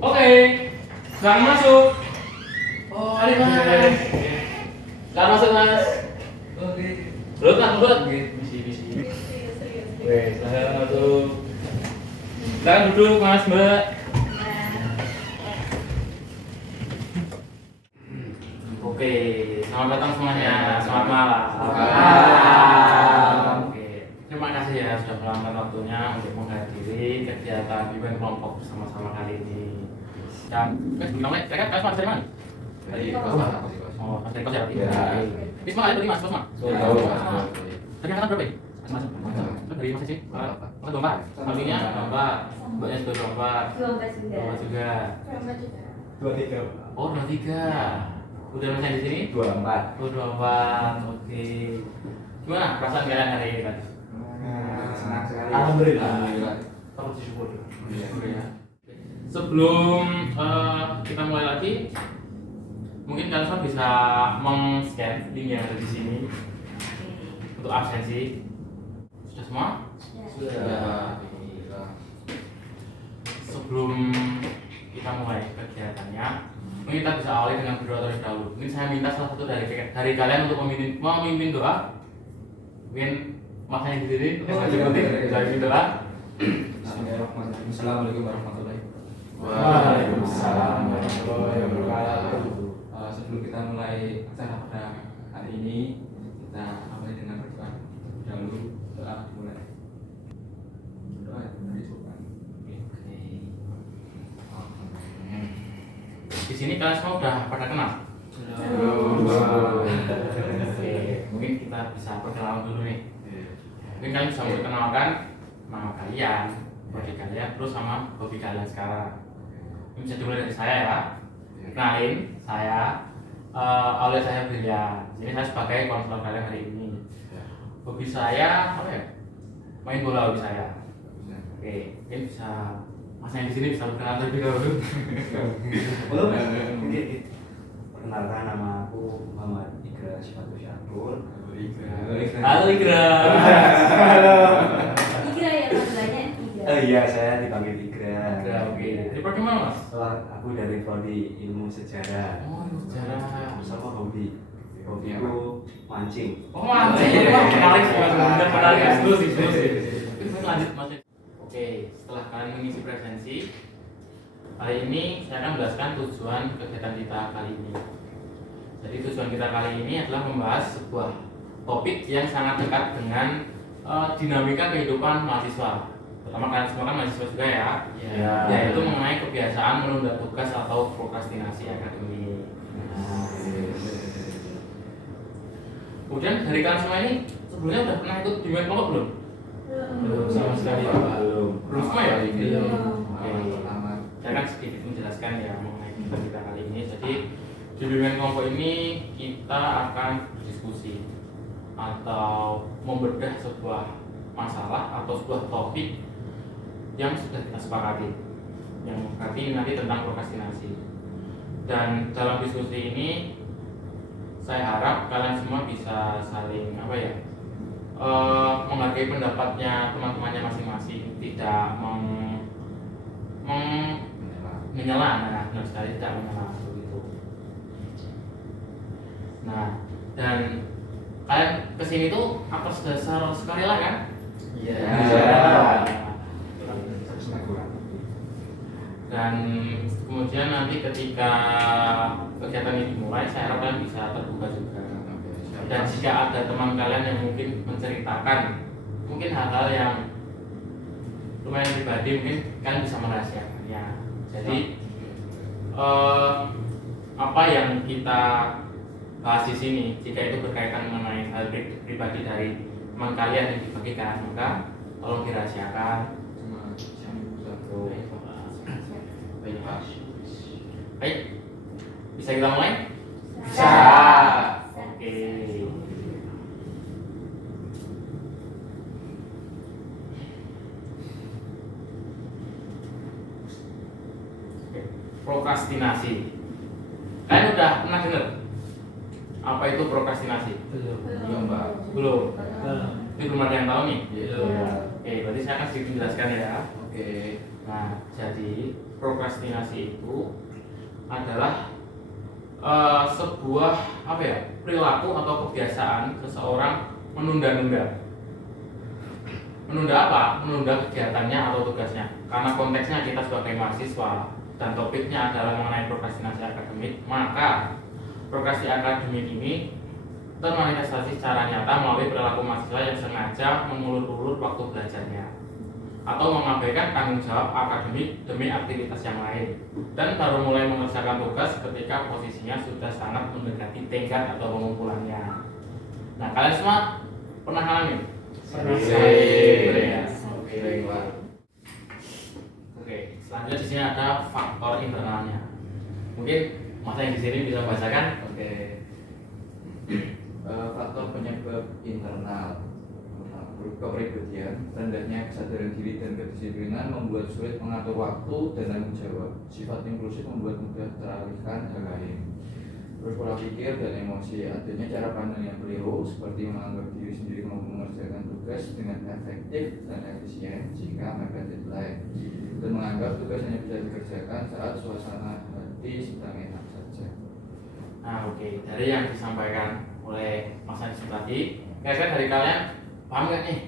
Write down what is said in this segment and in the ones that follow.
Oke, silakan masuk. Oh, Mari mas. Silakan masuk mas. Oke. Belum kan belum? Misi. Oke, silakan masuk. Silakan duduk mas mbak. Oke, selamat datang semuanya. Selamat malam. Oke, terima kasih ya sudah meluangkan waktunya untuk menghadiri kegiatan event kelompok bersama-sama kali ini. Dan, namanya, saya kan kalian dari mana? Dari kos. Oh, mas dari kos ya? Iya. Di semua kalian dari mas, kos mas? Tahu. Tadi angkatan berapa ya? Masing-masing? Dari mas sih? Angkatan 24? Artinya 24, mbaknya juga 24 juga 23. Oh, 23. Udah masih di sini? 24. Oh, 24, oke. Gimana perasaan kalian hari ini, Pak? Senang sekali. Alhamdulillah. Patut disyukur. Iya. Ya. Sebelum kita mulai lagi, mungkin kalian semua bisa meng-scan link yang ada di sini untuk absensi. Sudah semua? Sudah. Sebelum kita mulai kegiatannya, mungkin kita bisa awali dengan berdoa terlebih dahulu. Mungkin saya minta salah satu dari kalian untuk memimpin doa. Mungkin makanya di sini untuk memimpin doa. Bismillahirrahmanirrahim. Assalamualaikum warahmatullahi Waalaikumsalam warahmatullahi wabarakatuh. Sebelum kita mulai acara pada hari ini, kita awali dengan berdoa dahulu. Doa dimulai. Doa dari Tuhan. Di sini kalian semua udah pada kenal. Oke, mungkin kita bisa perkenalan dulu nih. Mungkin kalian bisa memperkenalkan nama kalian, hobi kalian, terus sama hobi kalian sekarang. Ini bisa dimulai dari saya ya. Kenalin, saya alias saya Brilian. Jadi saya sebagai konselor kalian hari ini. Hobi saya apa ya? Main bola hobi saya. Oke, mungkin bisa Mas yang di sini bisa berkenalan terlebih dahulu. Belum. Perkenalkan, nama aku Muhammad Igra Sifatu Syakur. Halo Igra. Igra ya panggilannya Igra. Iya, saya dipanggil Igra. Oke. Dari prodi mana Mas? Aku dari prodi Ilmu Sejarah. Oh, sejarah. Bersama hobi. Hobiku mancing. Oh, mancing. Wah, menarik sih Mas. Benar menarik. Terus. Lanjut Mas. Oke, setelah kalian mengisi presensi, hari ini saya akan menjelaskan tujuan kegiatan kita kali ini. Jadi tujuan kita kali ini adalah membahas sebuah topik yang sangat dekat dengan dinamika kehidupan mahasiswa. Terutama kalian semua kan mahasiswa juga ya. Ya. Yaitu mengenai kebiasaan menunda tugas atau prokrastinasi akademik. Kemudian dari kalian semua ini sebelumnya udah pernah ikut di kelompok belum? Belum. Sama sekali ya? Belum semua ya? Pertama. Saya akan sedikit menjelaskan ya mengenai kegiatan kita kali ini. Jadi di bimbingan kelompok ini kita akan berdiskusi atau membedah sebuah masalah atau sebuah topik yang sudah kita sepakati, yang berarti nanti tentang prokrastinasi. Dan dalam diskusi ini saya harap kalian semua bisa saling menghargai pendapatnya teman-temannya masing-masing, tidak menyela, nah benar sekali tidak menyela begitu. Nah, dan kalian kesini tuh atas dasar sukarela kan? Iya. Dan kemudian nanti ketika kegiatan ini dimulai, saya harap kalian bisa terbuka juga. Dan jika ada teman kalian yang mungkin menceritakan mungkin hal-hal yang lumayan pribadi, mungkin kalian bisa merahasiakannya. Jadi apa yang kita bahas di sini, jika itu berkaitan mengenai hal pribadi dari teman kalian yang dibagikan, maka tolong dirahasiakan. Baik, bisa kita mulai? Bisa. Oke. Prokrastinasi. Kalian udah pernah dengar apa itu prokrastinasi? Belum, Pak. Belum. Ini belum ada yang tahu nih. Iya. Oke, berarti saya akan sedikit menjelaskan ya. Oke. Nah, jadi prokrastinasi itu adalah sebuah perilaku atau kebiasaan seseorang menunda-nunda. Menunda apa? Menunda kegiatannya atau tugasnya. Karena konteksnya kita sebagai mahasiswa dan topiknya adalah mengenai prokrastinasi akademik, maka prokrastinasi akademik ini termanifestasi secara nyata melalui perilaku mahasiswa yang sengaja mengulur-ulur waktu belajarnya atau mengabaikan tanggung jawab akademik demi aktivitas yang lain, dan baru mulai mengerjakan tugas ketika posisinya sudah sangat mendekati tenggat atau pengumpulannya. Nah, kalian semua pernah ngalamin? Pernah. Ya. Oke, baiklah. Oke, selanjutnya di sini ada faktor internalnya. Mungkin masa yang di sini bisa membacakan. Oke. Faktor penyebab internal kepribadian, rendahnya kesadaran diri dan kedisiplinan membuat sulit mengatur waktu dan tanggung jawab. Sifat impulsif membuat mudah teralihkan hal lain. Terus pola pikir dan emosi, adanya cara pandang yang keliru seperti menganggap diri sendiri mampu mengerjakan tugas dengan efektif dan efisien jika mepet deadline, dan menganggap tugas hanya bisa dikerjakan saat suasana hati sedang enak saja. Nah, oke, dari yang disampaikan oleh Mas Anies tadi, kira-kira dari kalian paham nggak nih?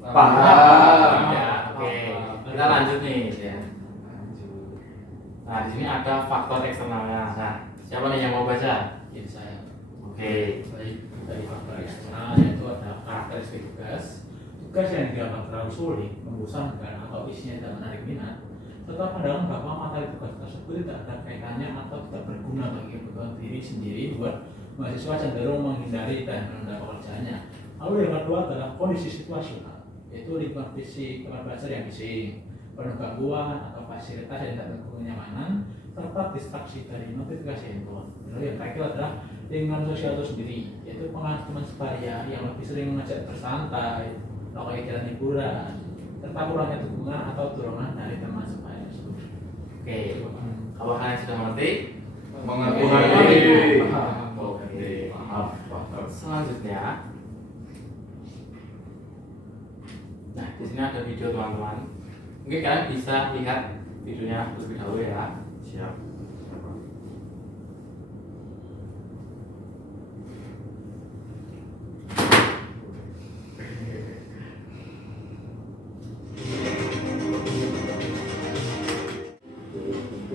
Paham. Ya, oke. Kita lanjut nih ya. Nah, di sini ada faktor eksternalnya. Nah, siapa nih yang mau baca? Jadi saya Oke. baik dari faktor eksternal yaitu ada karakteristik tugas yang dianggap terlalu sulit, membosankan atau isinya tidak menarik minat, serta pandangan bahwa materi tugas tersebut tidak ada kaitannya atau tidak berguna bagi kebutuhan diri sendiri, buat mahasiswa cenderung menghindari dan menunda pekerjaannya. Lalu yang kedua adalah kondisi situasional, yaitu lingkungan fisik tempat belajar yang bising, penuh gangguan atau fasilitas yang tidak mendukung kenyamanan, serta distraksi dari notifikasi handphone. Lalu yang terakhir adalah lingkungan sosial itu sendiri, yaitu pengaruh teman sebaya yang lebih sering mengajak bersantai, melakukan kegiatan hiburan, serta kurangnya dukungan atau dorongan dari teman sebaya tersebut. Oke. Kalau kalian sudah mengerti? Mengerti. Oke. Maaf. Selanjutnya, nah di sini ada video teman-teman. Mungkin kalian bisa lihat videonya terlebih dahulu ya. Siap.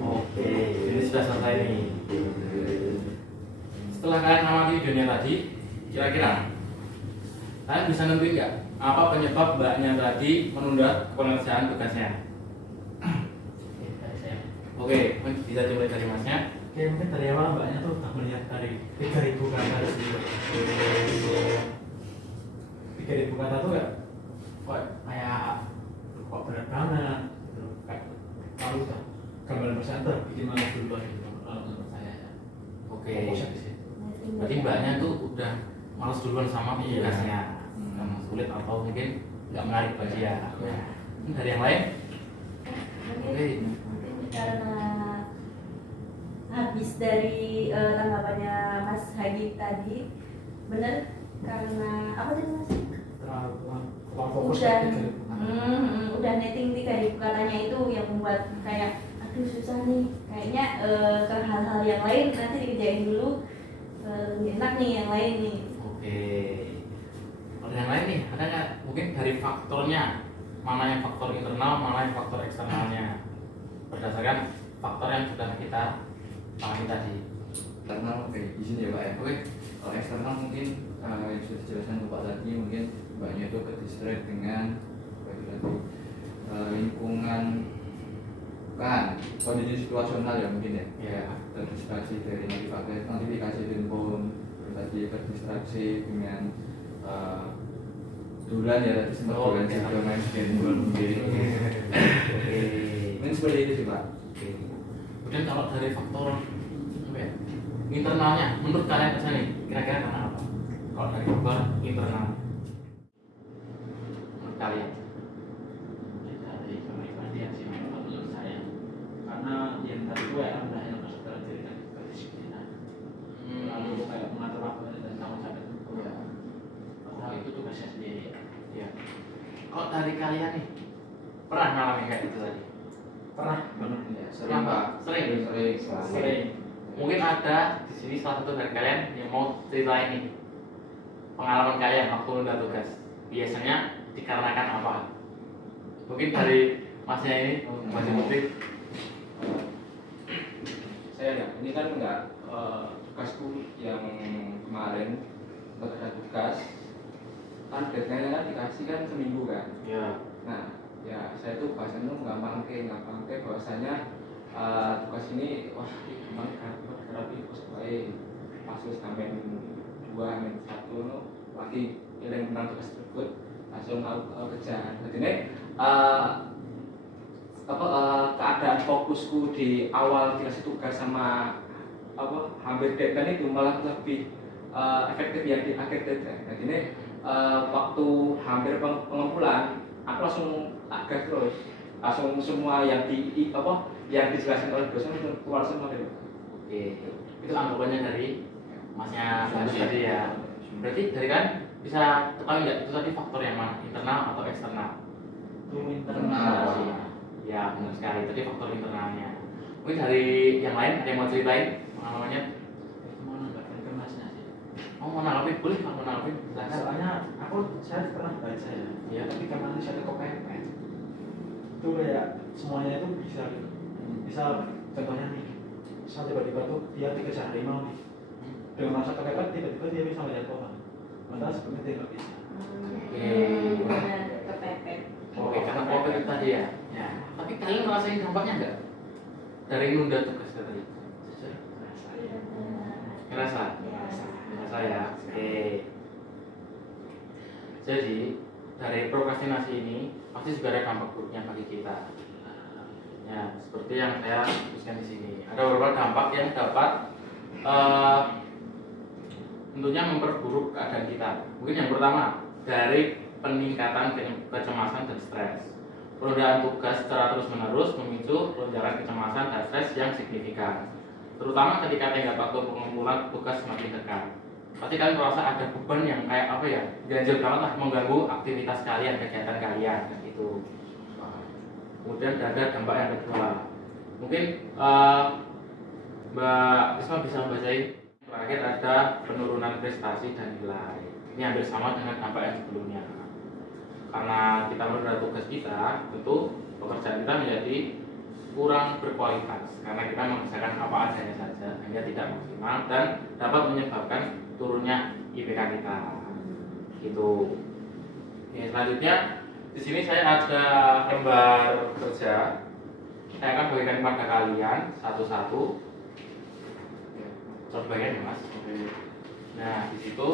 Oke, ini sudah selesai nih. Setelah kalian amati videonya tadi, kira-kira kalian bisa nentuin nggak apa penyebab mbaknya tadi menunda pengerjaan tugasnya? Dari saya. Oke, bisa dimulai dari masnya. Oke, mungkin dari awal mbaknya tuh udah melihat dari 3.000 kata itu. 3.000 kata tuh kayak kok berat banget gitu. Kayak kalau udah gambaran presenter bikin malas duluan gitu kalau menurut saya ya. Oke. Fokusnya di situ. Berarti mbaknya tuh udah males duluan sama Iya. tugasnya, karena sulit atau mungkin nggak menarik bagi dia. Nah, dari yang lain? Mungkin karena habis dari tanggapannya Mas Hadi tadi, benar karena apa tadi Mas? Terlalu fokus Udah, ke 3.000 kata. udah netting 3.000 katanya itu yang membuat kayak aduh susah nih, kayaknya ke hal-hal yang lain nanti dikerjain dulu, lebih enak nih yang lain nih. Oke. Kalau yang lain nih, ada nggak mungkin dari faktornya, mana yang faktor internal, mana yang faktor eksternalnya, berdasarkan faktor yang sudah kita pahami tadi. Eksternal, oke, di sini ya Pak ya. Oke, kalau eksternal mungkin yang sudah dijelaskan Bapak tadi, mungkin mbaknya itu ke-distract dengan apa itu tadi, lingkungan, bukan kondisi situasional ya mungkin ya. Ya. Terdistraksi dari notifikasi handphone, terus tadi terdistraksi dengan dulan ya, tadi sempat Oh, dulan oke. juga main handphone mungkin. Oke. Mungkin seperti itu sih Pak. Oke. Kemudian kalau dari faktor apa ya, internalnya, menurut kalian aja nih, kira-kira karena apa? Kalau dari faktor internal, menurut kalian? Dari kepribadian sih menurut saya, karena yang tadi gue ya udah yang kesadaran diri dan kedisiplinan, lalu kayak mengatur waktu dan tanggung jawab itu ya, padahal itu tugasnya sendiri ya. Ya. Kalau dari kalian nih, Pernah ngalamin kayak gitu tadi? Pernah banget. Ya, sering Pak. Sering? Sering. Mungkin ada di sini salah satu dari kalian yang mau cerita ini pengalaman kalian waktu nunda tugas. Biasanya dikarenakan apa? Mungkin dari masnya ini, Mas Putri. Saya ya, ini kan enggak tugasku yang kemarin ada tugas kan deadline kan dikasih kan seminggu kan. Ya. Nah, ya saya tuh bahasanya nggak pangke bahwasanya tugas ini wah gimana tapi terus baik pas wis sampai 2 sampai 1 no, lagi yang menang tugas tersebut langsung aku kerjaan. Jadi keadaan fokusku di awal dikasih tugas sama hampir deadline itu malah lebih efektif yang di akhir deadline. Jadi ini waktu hampir pengumpulan aku langsung agak terus langsung semua yang yang dijelaskan oleh dosen itu keluar semua gitu. Oke, itu anggapannya dari masnya Mas tadi ya. Berarti dari kan bisa ketahui nggak itu tadi faktor yang mana, internal atau eksternal? Itu internal. Ya benar sekali, tadi faktor internalnya. Mungkin dari yang lain ada yang mau ceritain pengalamannya? Mau nambahkan ke masnya sih. Mau menanggapi? Boleh kalau menanggapi. Silakan. Soalnya saya pernah baca ya. Iya. Tapi karena ini saya kepepet. Itu kayak semuanya itu bisa gitu. Bisa contohnya nih, misal tiba-tiba tuh dia dikejar harimau nih, dengan rasa kepepet tiba-tiba dia bisa melihat pohon, padahal sebenarnya dia nggak bisa. Benar, kepepet. Oke, karena COVID itu tadi ya. Ya. Tapi kalian ngerasain dampaknya nggak dari nunda tugas tadi? Ngerasa? Ngerasa ya. Oke. Jadi dari prokrastinasi ini pasti juga ada dampak buruknya bagi kita. Ya, seperti yang saya tuliskan di sini. Ada beberapa dampak yang dapat tentunya memperburuk keadaan kita. Mungkin yang pertama dari peningkatan kecemasan dan stres. Penundaan tugas secara terus-menerus memicu lonjakan kecemasan dan stres yang signifikan. Terutama ketika tenggat waktu pengumpulan tugas semakin dekat. Pasti kalian merasa ada beban yang kayak apa ya, ganjil banget lah, mengganggu aktivitas kalian, kegiatan kalian gitu. Kemudian ada dampak yang kedua, mungkin Mbak Risma bisa membacain. Terakhir ada penurunan prestasi dan nilai. Ini hampir sama dengan dampak yang sebelumnya. Karena kita menunda tugas kita, tentu pekerjaan kita menjadi kurang berkualitas karena kita mengerjakan apa adanya saja hingga tidak maksimal dan dapat menyebabkan turunnya IPK kita. Gitu. Oke, selanjutnya di sini saya ada lembar kerja. Saya akan bagikan kepada kalian satu-satu. Coba bagian ya, Mas. Nah, di situ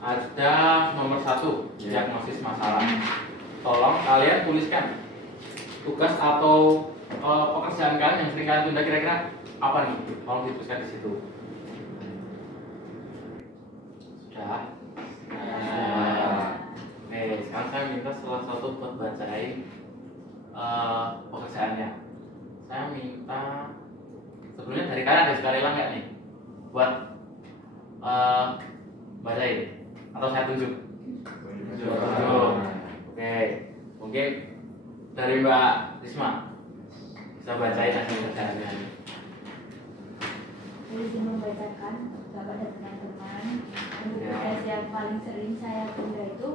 ada nomor 1, diagnosis masalah. Tolong kalian tuliskan tugas atau pekerjaan kalian yang sering kalian tunda kira-kira apa nih? Tolong dituliskan di situ. Sudah. Oke, sekarang saya minta salah satu buat bacain pekerjaannya. Saya minta sebelumnya dari kalian ada sekali lah nggak nih buat bacain atau saya tunjuk? Tunjuk. Oke, mungkin dari Mbak Risma bisa bacain hasil pekerjaannya. Saya izin membacakan Bapak dan teman-teman. Untuk tugas yang paling sering saya tunda itu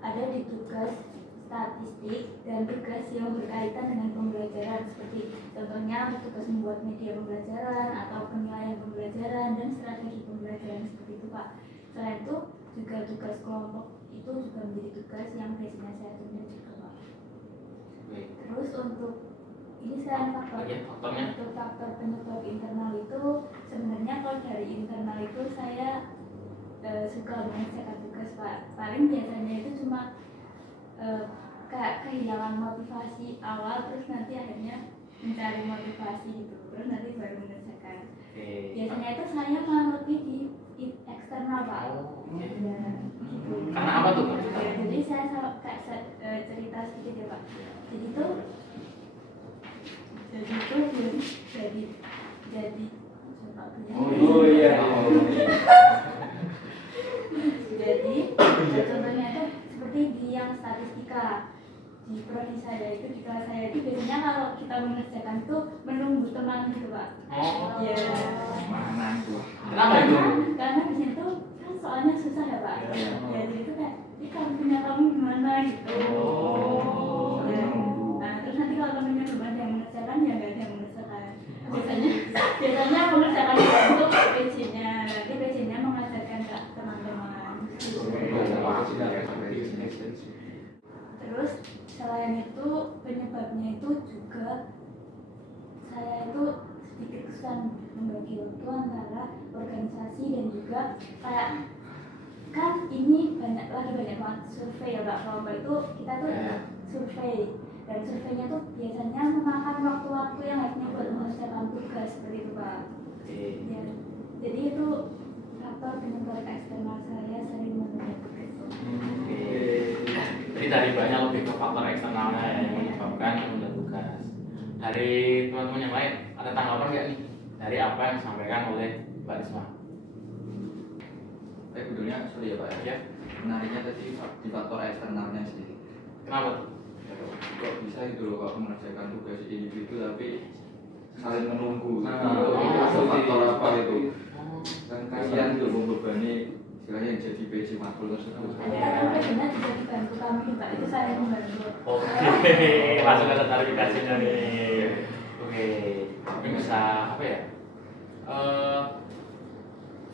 ada di tugas statistik dan tugas yang berkaitan dengan pembelajaran, seperti contohnya tugas membuat media pembelajaran atau penilaian pembelajaran dan strategi pembelajaran seperti itu, Pak. Selain itu juga tugas kelompok itu juga menjadi tugas yang biasanya saya tunda juga, Pak. Terus untuk ini selain faktornya untuk faktor penyebab internal itu sebenarnya kalau dari internal itu saya suka mengerjakan tugas, Pak. Paling biasanya itu cuma kayak kehilangan motivasi awal, terus nanti akhirnya mencari motivasi gitu, terus nanti baru mengerjakan. Biasanya itu saya malah lebih di eksternal, Pak. Ya, gitu. Karena apa tuh, Pak? Ya, jadi saya kayak cerita sedikit ya, Pak. Jadi Oh iya. Jadi contohnya itu seperti di yang statistika. di prodi saya itu, di kelas saya itu biasanya kalau kita mengerjakan itu menunggu teman gitu Pak. Oh, Iya. Mana tuh? kenapa itu? Karena di situ kan soalnya susah ya Pak. Iya. Ya jadi itu kayak, ini kalau punya kamu gimana gitu. Oh. Ya. Nah terus nanti kalau temennya belum ada yang mengerjakan ya nggak ada yang mengerjakan. Biasanya mengerjakan itu PC-nya, nanti PC-nya mengajarkan ke teman-teman. Terus selain itu penyebabnya itu juga saya itu sedikit kesusahan membagi waktu antara organisasi dan juga kayak kan ini lagi banyak banget survei ya Pak. Kalau Pak itu kita tuh survei dan surveinya tuh biasanya memakan waktu-waktu yang harusnya buat mengerjakan tugas seperti itu Pak. Ya, jadi itu faktor penyebab eksternal saya sering menunda tugas. Jadi dari banyak lebih ke faktor eksternalnya ya yang menyebabkan menunda tugas. Dari teman-teman yang lain ada tanggapan nggak nih dari apa yang disampaikan oleh Mbak Risma? Sebetulnya sorry ya Pak Ya, menariknya tadi di faktor eksternalnya sih. kenapa tuh? Kok bisa itu loh kalau mengerjakan tugas individu tapi saling menunggu. Nah, Itu faktor apa itu? Oh, Kan kasihan tuh membebani istilahnya yang jadi PC makul tersebut. Ada kan benar juga dibantu kami Pak, itu saya membantu. Oke, langsung ada klarifikasinya nih. Oke, ini bisa apa ya?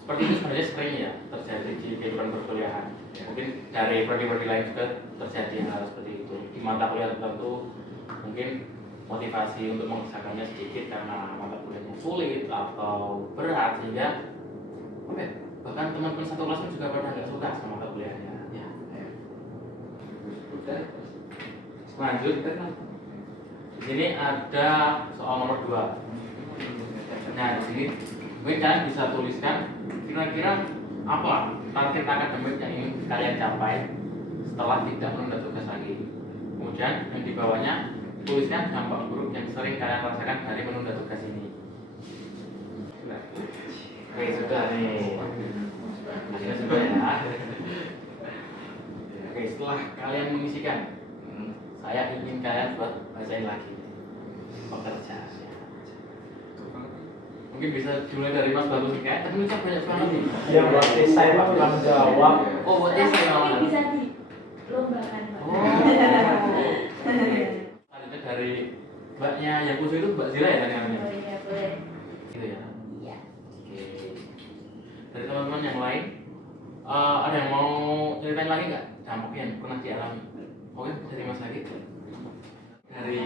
Seperti itu sebenarnya sering ya terjadi di kehidupan perkuliahan. Mungkin dari prodi-prodi lain juga terjadi hal seperti itu. Di mata kuliah tertentu mungkin motivasi untuk mengerjakannya sedikit karena mata kuliahnya sulit atau berat sehingga apa ya, bahkan teman-teman satu kelas pun juga pada nggak suka sama mata kuliahnya. Ya. Udah. Lanjut. Di sini ada soal nomor 2. Nah, di sini mungkin kalian bisa tuliskan kira-kira apa target akademik yang ingin kalian capai setelah tidak menunda tugas lagi. Kemudian yang di bawahnya tuliskan dampak buruk yang sering kalian rasakan dari menunda tugas ini. Oke, sudah nih. Hasilnya sudah ya. Oke, setelah kalian mengisikan, saya ingin kalian buat bacain lagi pekerjaan. Mungkin bisa dimulai dari Mas Bagus kayak tapi ucap banyak banget nih. Ya buat saya Pak bilang jawab. Oh, buat saya Ini malah. bisa dilombakan Pak. Oh. Selanjutnya dari Mbaknya yang khusus itu Mbak Zila ya tadi namanya. Oh iya boleh. Gitu ya. Iya. Oke. Dari teman-teman yang lain, ada yang mau ceritain lagi nggak dampaknya yang pernah dialami? Oke, dari Mas Hadi. Dari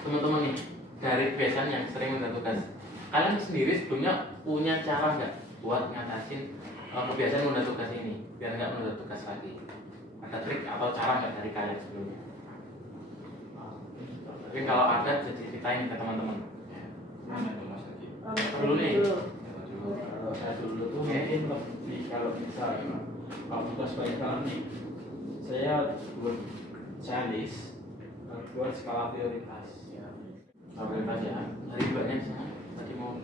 teman-teman nih, dari kebiasaan yang sering menunda tugas. Kalian sendiri sebelumnya punya cara nggak buat ngatasin kebiasaan menunda tugas ini biar nggak menunda tugas lagi? Ada trik atau cara nggak dari kalian sebelumnya? Mungkin kalau ada jadi ceritain ke teman-teman. Mana tuh Mas Hadi? Dulu nih. Kalau saya dulu tuh mungkin lebih kalau bisa kalau tugas banyak banget nih, saya buat challenge buat skala prioritas ya. Prioritas ya. Dari Mbaknya sana tadi mau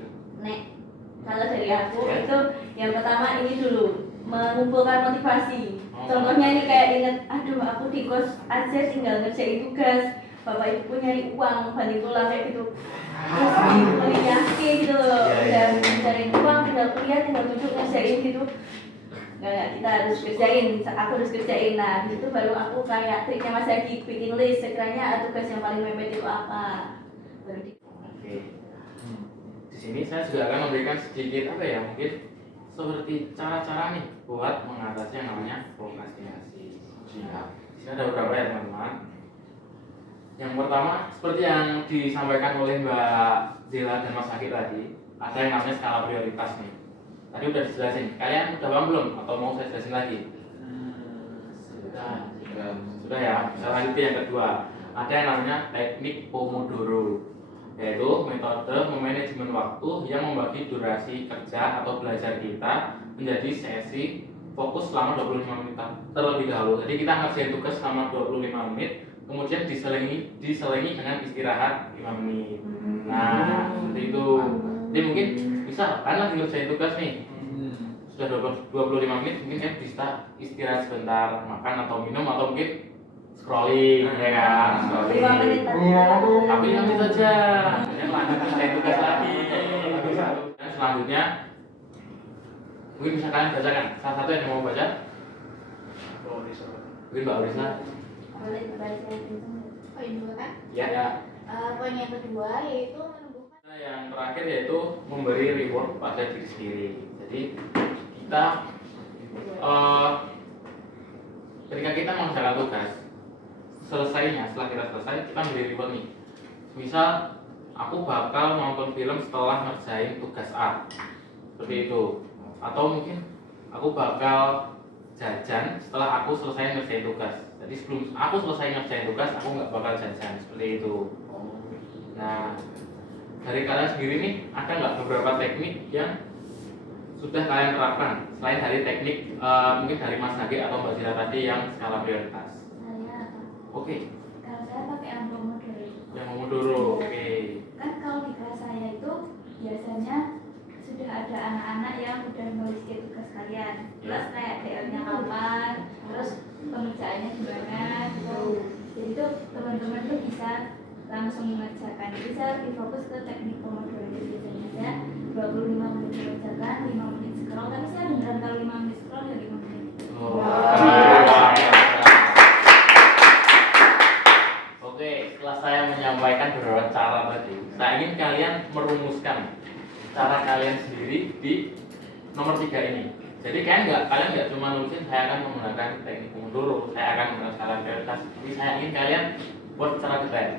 Nek, kalau dari aku itu yang pertama ini dulu mengumpulkan motivasi. Contohnya ini kayak inget, aduh aku di kos aja tinggal ngerjain tugas, bapak ibu nyari uang, banting tulang kayak gitu. Terus paling yakin gitu loh, dan cari uang tinggal kuliah, tinggal duduk ngerjain gitu. Nggak, kita harus kerjain, aku harus kerjain. Nah, di situ baru aku kayak triknya Mas Hadi, bikin list, sekiranya tugas yang paling mepet itu apa. Baru di Oke. Di sini saya juga akan memberikan sedikit apa ya mungkin seperti cara-cara nih buat mengatasi yang namanya prokrastinasi. Siap. Di sini ada beberapa ya teman-teman. Yang pertama seperti yang disampaikan oleh Mbak Zila dan Mas Hadi tadi, ada yang namanya skala prioritas nih. Tadi udah dijelasin. Kalian udah paham belum? Atau mau saya jelasin lagi? Sudah ya. Saya lanjut ke yang kedua. Ada yang namanya teknik Pomodoro, yaitu metode memanajemen waktu yang membagi durasi kerja atau belajar kita menjadi sesi fokus selama 25 menit terlebih dahulu. Jadi kita ngerjain tugas selama 25 menit, kemudian diselingi dengan istirahat 5 menit. Nah, seperti itu. Jadi mungkin bisa kan lagi ngerjain tugas nih. Sudah 25 menit mungkin kan bisa istirahat sebentar, makan atau minum atau mungkin scrolling ya kan, scrolling. 5 menit Tapi 5 menit saja. Kemudian lanjut kerjain tugas lagi. Dan selanjutnya mungkin bisa kalian bacakan. Salah satu yang mau baca? Mungkin Mbak Orisa. boleh dibaca itu. Poin 2 kan? Ya. Poin yang kedua yaitu menumbuhkan. Nah, yang terakhir yaitu memberi reward pada diri sendiri. Jadi kita ketika kita mengerjakan tugas, selesainya setelah kita selesai kita memberi reward nih. Misal aku bakal nonton film setelah ngerjain tugas A, seperti itu. Atau mungkin aku bakal jajan setelah aku selesai ngerjain tugas. Jadi sebelum aku selesai ngerjain tugas, aku nggak bakal jajan, seperti itu. Nah, dari kalian sendiri nih, ada nggak beberapa teknik yang sudah kalian terapkan selain dari teknik mungkin dari Mas Hagi atau Mbak Zira tadi yang skala prioritas? Saya apa? Oke, Kalau saya pakai yang Pomodoro. yang Pomodoro. Oke. Kan kalau di kelas saya itu biasanya sudah ada anak-anak yang udah nulis tugas kalian. Terus kayak DM-nya kapan, terus pengerjaannya gimana gitu. Jadi tuh teman-teman tuh bisa langsung mengerjakan. Jadi saya lebih fokus ke teknik Pomodoro. Jadi biasanya saya 25 menit mengerjakan, 5 menit scroll. Tapi saya beneran kalau 5 menit scroll ya 5 menit. Oke, setelah saya menyampaikan beberapa cara tadi, saya ingin kalian merumuskan cara kalian sendiri di nomor 3 ini. Jadi kalian nggak cuma nulisin saya akan menggunakan teknik Pomodoro, saya akan menggunakan skala prioritas. Tapi saya ingin kalian buat secara detail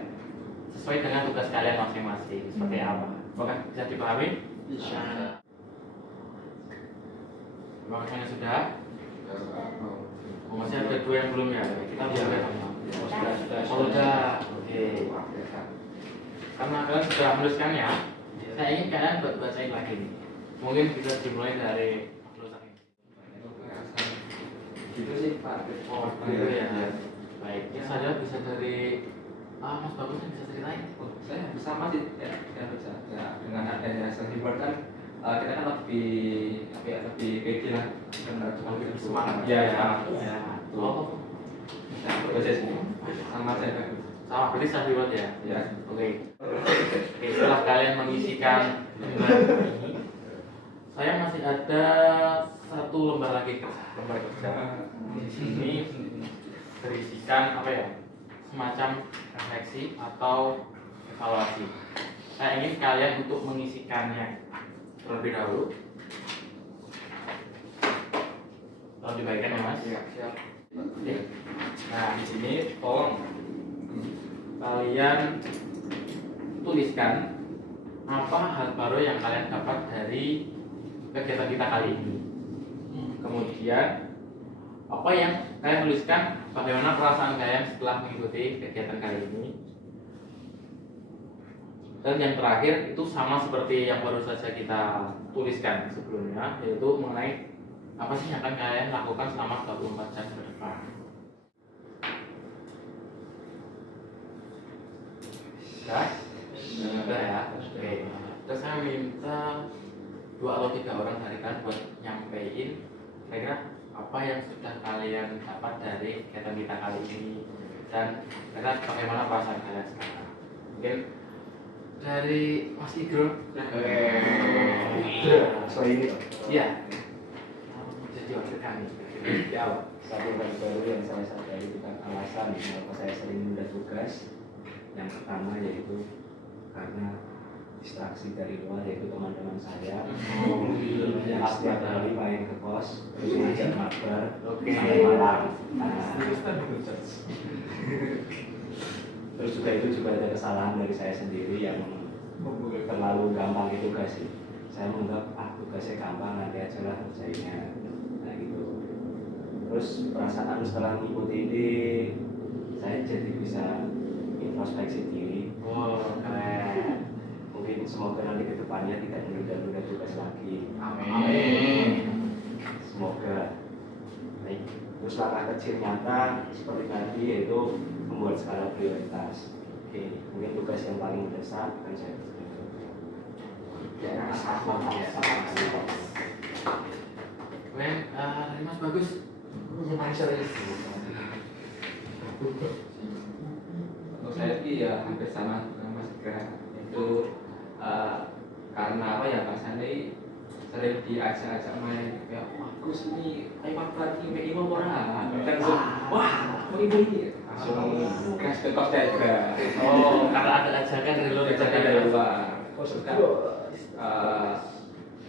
sesuai dengan tugas kalian masing-masing seperti apa. Oke, bisa dipahami? Makanya sudah. Masih ada 2 yang belum ya. Kita sudah. Oke. Karena kalian sudah menuliskannya, saya ingin kalian buat bacain lagi nih. Mungkin bisa dimulai dari Gitu sih Pak. Oh, gitu ya. Baik, ya saya bisa dari Mas Bagus yang bisa ceritain. Saya sama sih ya dengan adanya self-reward kan kita kan lebih pede lah Lebih semangat. ya Oh, proses sama saya sama berarti saya reward ya. ya Oke. Setelah kalian mengisikan lembar ini, saya masih ada 1 lembar lagi lembar kerja. Ini berisikan apa ya? Semacam refleksi atau evaluasi. Saya ingin kalian untuk mengisikannya terlebih dahulu. Tolong dibagikan ya Mas. Iya, siap. Oke. Nah di sini tolong kalian tuliskan apa hal baru yang kalian dapat dari kegiatan kita kali ini. Kemudian apa yang kalian tuliskan, bagaimana perasaan kalian setelah mengikuti kegiatan kali ini. Dan yang terakhir itu sama seperti yang baru saja kita tuliskan sebelumnya, yaitu mengenai apa sih yang akan kalian lakukan selama 24 jam ke depan. Sudah ya. Oke. Terus saya minta 2 atau 3 orang dari kalian buat nyampein kira-kira apa yang sudah kalian dapat dari kegiatan kita kali ini dan kira-kira bagaimana perasaan kalian sekarang. Mungkin dari Mas Igro. So ini Iya. Jadi wakilkan nih. Ya, satu hal baru yang saya sadari bukan alasan mengapa saya sering menunda tugas. Yang pertama yaitu karena distraksi dari luar, yaitu teman-teman saya yang setiap hari main ke kos terus ngajak mabar sampai malam. Terus juga itu juga ada kesalahan dari saya sendiri yang terlalu gampang tugas sih. Saya menganggap tugasnya gampang, nanti aja lah kerjainnya. Nah gitu. Terus perasaan setelah mengikuti ini saya jadi bisa introspeksi diri. oh keren. Mungkin semoga nanti ke depannya tidak menunda-nunda tugas lagi. Amin. Semoga. Baik. Terus langkah kecil nyata seperti tadi yaitu membuat skala prioritas. Oke, mungkin tugas yang paling mendesak akan saya kerjakan. Kemudian dari Mas Bagus. Untuk saya sih ya hampir sama dengan Mas Ega. Itu karena apa ya, Pak Sandi sering diajak-ajak main kayak Gus ini ayo makan ini mau ora dan langsung wah mau ini langsung crash ke kos daerah. Oh, karena ada ajakan dari luar. Dari luar.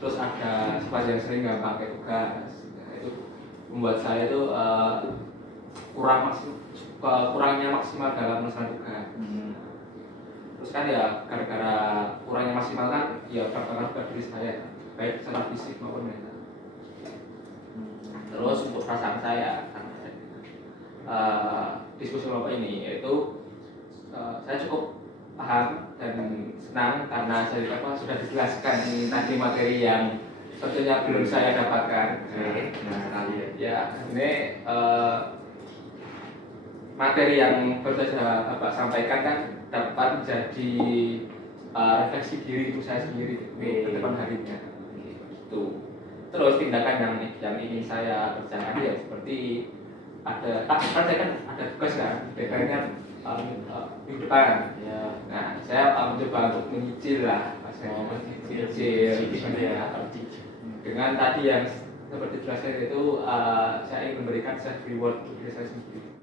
Terus ada sepanjang sering nggak pakai tugas. Nah, itu membuat saya itu kurangnya maksimal dalam melaksanakan tugas. Terus kan ya gara-gara kurangnya maksimal kan ya berpengaruh pada diri saya, baik secara fisik maupun mental. Terus untuk perasaan saya diskusi kelompok ini yaitu saya cukup paham dan senang karena saya sudah dijelaskan ini tadi materi yang tentunya belum saya dapatkan. Ya ini materi yang baru saja Bapak sampaikan kan dapat menjadi refleksi diri itu saya sendiri ke depan harinya. Itu. Terus tindakan yang ingin saya kerjakan ya seperti ada saya kan ada tugas kan, deadline-nya minggu depan. Ya. Nah, saya mencoba untuk menyicil lah, menyicil ya. Dengan tadi yang seperti jelaskan itu saya ingin memberikan self reward untuk diri saya sendiri.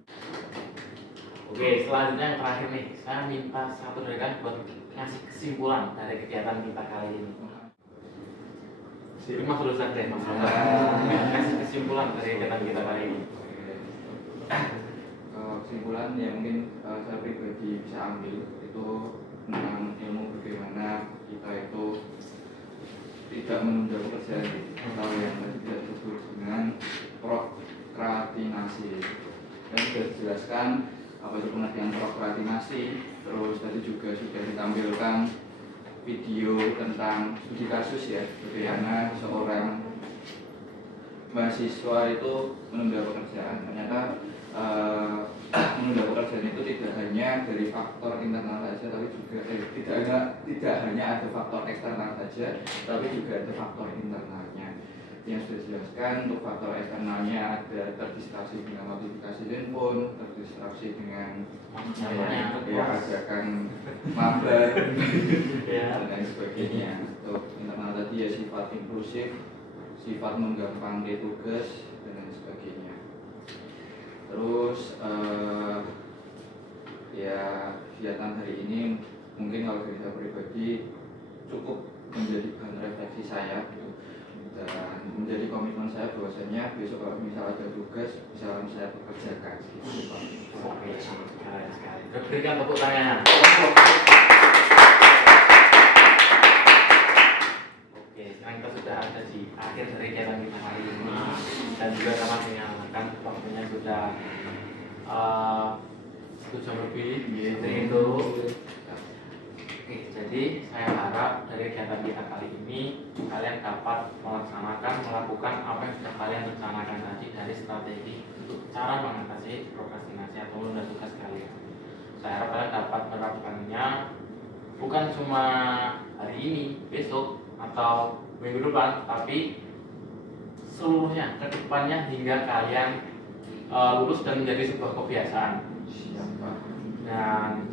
Oke, selanjutnya yang terakhir nih, saya minta satu dari kalian buat ngasih kesimpulan dari kegiatan kita kali ini. Jadi Mas Rusak deh, Mas Rusak. Ngasih kesimpulan dari kegiatan kita kali ini. Kesimpulan yang mungkin saya pribadi bisa ambil itu tentang ilmu bagaimana kita itu tidak menunda pekerjaan atau yang tidak disebut dengan prokrastinasi. Dan sudah dijelaskan apa itu pengertian prokrastinasi. Terus tadi juga sudah ditampilkan video tentang studi kasus ya, bagaimana seorang mahasiswa itu menunda pekerjaan. Ternyata menunda pekerjaan itu tidak hanya dari faktor internal saja, tapi juga tidak hanya ada faktor eksternal saja, tapi juga ada faktor internalnya. Yang sudah dijelaskan untuk faktor eksternalnya ada terdistraksi dengan notifikasi handphone, terdistraksi dengan ajakan mabar dan lain sebagainya. Untuk internal tadi ya sifat inklusif, sifat menggampangkan tugas dan lain sebagainya. Terus ya kegiatan hari ini mungkin kalau dari saya pribadi cukup menjadi bahan refleksi saya dan menjadi komitmen saya bahwasanya besok kalau misal ada tugas bisa saya pekerjakan. Oke, keren sekali. Berikan tepuk tangan. Oke, sekarang kita sudah ada di akhir dari kegiatan kita hari ini dan juga sama menyalakan waktunya sudah 1 jam lebih. Itu. Oke, jadi saya harap dari kegiatan kita kali ini kalian dapat melakukan apa yang sudah kalian rencanakan tadi dari strategi untuk cara mengatasi prokrastinasi atau menunda tugas kalian. Saya harap kalian dapat menerapkannya bukan cuma hari ini, besok atau minggu depan, tapi seluruhnya ke depannya hingga kalian lulus dan menjadi sebuah kebiasaan. Dan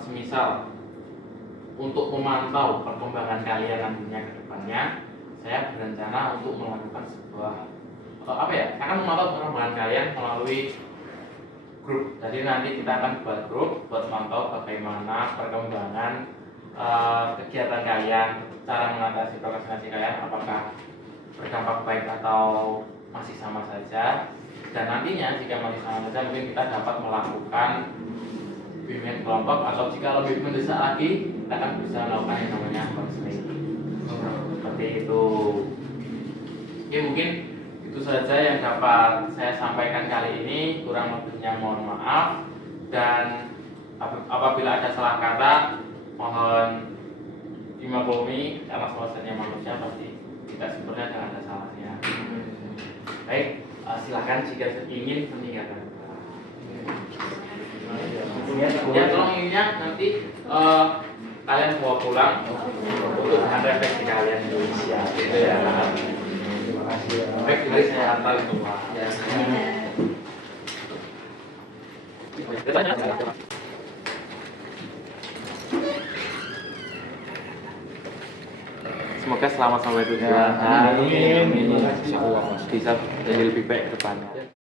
semisal untuk memantau perkembangan kalian nantinya ke depannya, saya berencana untuk melakukan sebuah akan memantau perkembangan kalian melalui grup. Jadi nanti kita akan buat grup buat memantau bagaimana perkembangan kegiatan kalian, cara mengatasi prokrastinasi kalian, apakah berdampak baik atau masih sama saja. Dan nantinya jika masih sama saja, mungkin kita dapat melakukan bimbingan kelompok, atau jika lebih mendesak lagi kita akan bisa melakukan yang namanya konseling. Seperti itu. Oke, mungkin itu saja yang dapat saya sampaikan kali ini. Kurang lebihnya mohon maaf, dan apabila ada salah kata mohon dimaklumi, karena satu-satunya manusia pasti tidak sempurna dan ada salahnya. Baik, silakan jika ingin meninggalkan. Ya, tolong inginnya nanti kalian bawa pulang untuk bahan refleksi kalian di Indonesia. Gitu ya. Terima kasih. Baik, saya antar itu Pak. Semoga selamat sampai tujuan. Amin. Insya Allah bisa jadi lebih baik ke depannya.